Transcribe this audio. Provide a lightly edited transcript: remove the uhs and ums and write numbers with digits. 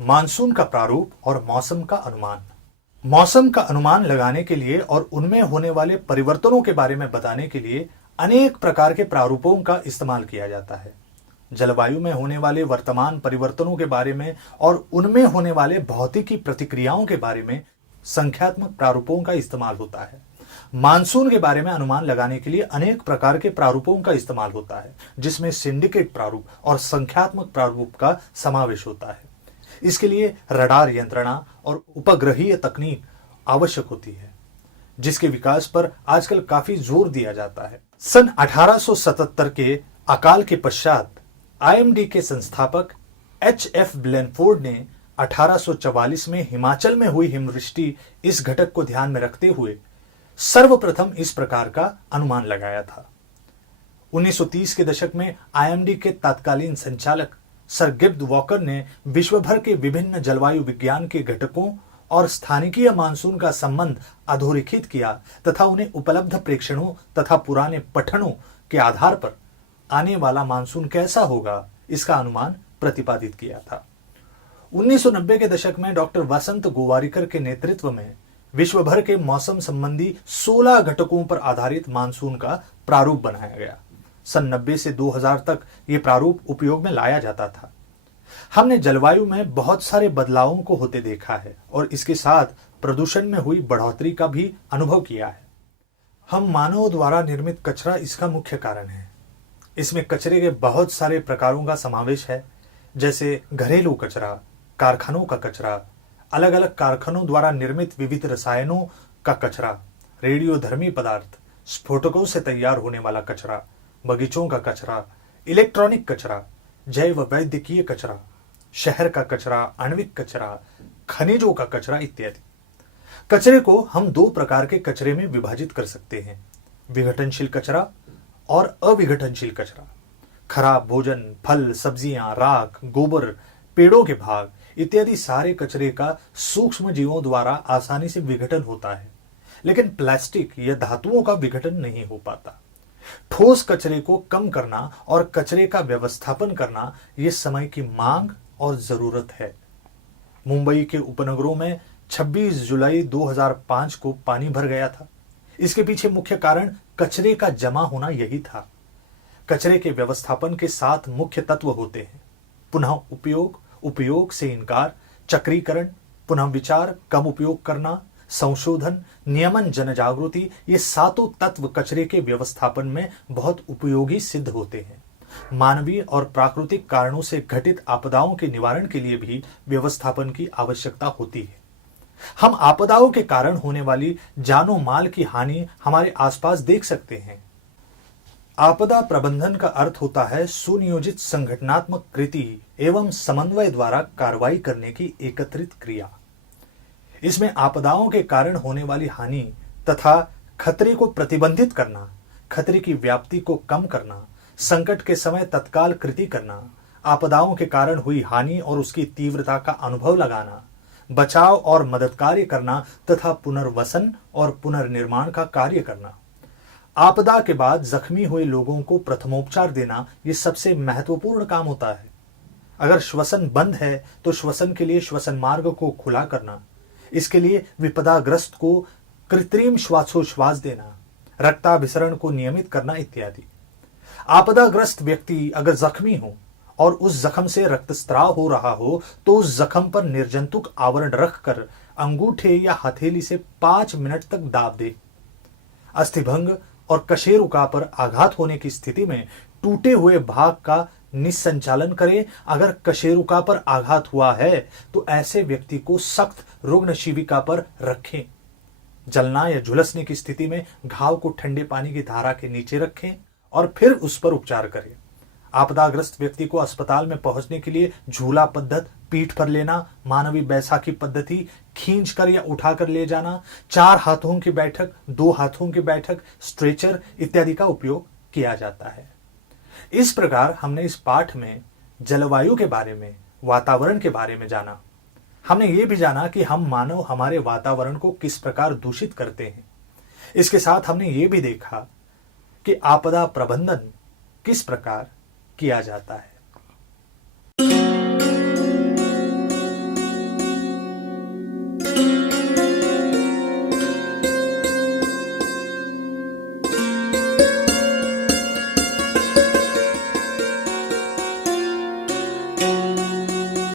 Monsoon का प्रारूप और मौसम का अनुमान। मौसम का अनुमान लगाने के लिए और उनमें होने वाले परिवर्तनों के बारे में बताने के लिए अनेक प्रकार के प्रारूपों का इस्तेमाल किया जाता है। जलवायु में होने वाले वर्तमान परिवर्तनों के बारे में और उनमें होने वाले भौतिकी प्रतिक्रियाओं के बारे में संख्यात्मक प्रारूपों का इस्तेमाल होता है। मानसून के बारे में अनुमान लगाने के लिए अनेक प्रकार के प्रारूपों का इस्तेमाल होता है, जिसमें सिंडिकेट प्रारूप और संख्यात्मक प्रारूप का समावेश होता है। इसके लिए रडार यंत्रणा और उपग्रहीय तकनीक आवश्यक होती है, जिसके विकास पर आजकल काफी जोर दिया जाता है। सन 1877 के अकाल के पश्चात आईएमडी के संस्थापक एच.एफ. ब्लैनफोर्ड ने 1844 में हिमाचल में हुई हिमवृष्टि इस घटक को ध्यान में रखते हुए सर्वप्रथम इस प्रकार का अनुमान लगाया था। 1930 के दशक में आईएमडी के तत्कालीन संचालक सर गिब्ड वॉकर ने विश्व भर के विभिन्न जलवायु विज्ञान के घटकों और स्थानिकीय मानसून का संबंध अधोरेखित किया तथा उन्हें उपलब्ध प्रेक्षणों तथा पुराने पठनों के आधार पर आने वाला मानसून कैसा होगा इसका अनुमान प्रतिपादित किया था। 1990 के दशक में डॉक्टर वसंत गोवारिकर के नेतृत्व में विश्व भर के मौसम संबंधी 16 घटकों पर आधारित मानसून का प्रारूप बनाया गया। सन 90 से 2000 तक यह प्रारूप उपयोग में लाया जाता था। हमने जलवायु में बहुत सारे बदलावों को होते देखा है और इसके साथ प्रदूषण में हुई बढ़ोतरी का भी अनुभव किया है। हम मानव द्वारा निर्मित कचरा इसका मुख्य कारण है। इसमें कचरे के बहुत सारे प्रकारों का समावेश है, जैसे घरेलू कचरा, कारखानों का कचरा, अलग अलग कारखानों द्वारा निर्मित विविध रसायनों का कचरा, रेडियोधर्मी पदार्थ, स्फोटकों से तैयार होने वाला कचरा, बगीचों का कचरा, इलेक्ट्रॉनिक कचरा, जैव वैद्यकीय कचरा, शहर का कचरा, आणविक कचरा, खनिजों का कचरा इत्यादि। कचरे को हम दो प्रकार के कचरे में विभाजित कर सकते हैं, विघटनशील कचरा और अविघटनशील कचरा। खराब भोजन, फल, सब्जियां, राख, गोबर, पेड़ों के भाग इत्यादि सारे कचरे का सूक्ष्म जीवों द्वारा आसानी से विघटन होता है, लेकिन प्लास्टिक या धातुओं का विघटन नहीं हो पाता। ठोस कचरे को कम करना और कचरे का व्यवस्थापन करना यह समय की मांग और जरूरत है। मुंबई के उपनगरों में 26 जुलाई 2005 को पानी भर गया था। इसके पीछे मुख्य कारण कचरे का जमा होना यही था। कचरे के व्यवस्थापन के 7 मुख्य तत्व होते हैं: पुनः उपयोग, उपयोग से इनकार, चक्रीकरण, पुनः विचार, कम उपयोग करना, संशोधन, नियमन, जनजागृति। ये 7 तत्व कचरे के व्यवस्थापन में बहुत उपयोगी सिद्ध होते हैं। मानवीय और प्राकृतिक कारणों से घटित आपदाओं के निवारण के लिए भी व्यवस्थापन की आवश्यकता होती है। हम आपदाओं के कारण होने वाली जानो माल की हानि हमारे आसपास देख सकते हैं। आपदा प्रबंधन का अर्थ होता है सुनियोजित संगठनात्मक कृति एवं समन्वय द्वारा कार्रवाई करने की एकत्रित क्रिया। इसमें आपदाओं के कारण होने वाली हानि तथा खतरे को प्रतिबंधित करना, खतरे की व्याप्ति को कम करना, संकट के समय तत्काल कृति करना, आपदाओं के कारण हुई हानि और उसकी तीव्रता का अनुभव लगाना, बचाव और मदद कार्य करना तथा पुनर्वसन और पुनर्निर्माण का कार्य करना। आपदा के बाद जख्मी हुए लोगों को प्रथमोपचार देना यह सबसे महत्वपूर्ण काम होता है। अगर श्वसन बंद है तो श्वसन के लिए श्वसन मार्ग को खुला करना, इसके लिए विपदाग्रस्त को कृत्रिम श्वासोच्छ्वास देना, रक्ताभिसरण को नियमित करना इत्यादि। आपदाग्रस्त व्यक्ति अगर जख्मी हो और उस जख्म से रक्तस्राव हो रहा हो तो उस जख्म पर निर्जंतुक आवरण रखकर अंगूठे या हथेली से 5 मिनट तक दाब दे। अस्थिभंग और कशेरुका पर आघात होने की स्थिति में टूटे हुए भाग का निसंचालन करें। अगर कशेरुका पर आघात हुआ है तो ऐसे व्यक्ति को सख्त रुग्ण शिविका पर रखें। जलना या झुलसने की स्थिति में घाव को ठंडे पानी की धारा के नीचे रखें और फिर उस पर उपचार करें। आपदाग्रस्त व्यक्ति को अस्पताल में पहुंचने के लिए झूला पद्धति, पीठ पर लेना, मानवी बैसाखी पद्धति, खींचकर या उठाकर ले जाना, 4 हाथों की बैठक, 2 हाथों की बैठक, स्ट्रेचर इत्यादि का उपयोग किया जाता है। इस प्रकार हमने इस पाठ में जलवायु के बारे में, वातावरण के बारे में जाना। हमने ये भी जाना कि हम मानव हमारे वातावरण को किस प्रकार दूषित करते हैं। इसके साथ हमने ये भी देखा कि आपदा प्रबंधन किस प्रकार किया जाता है।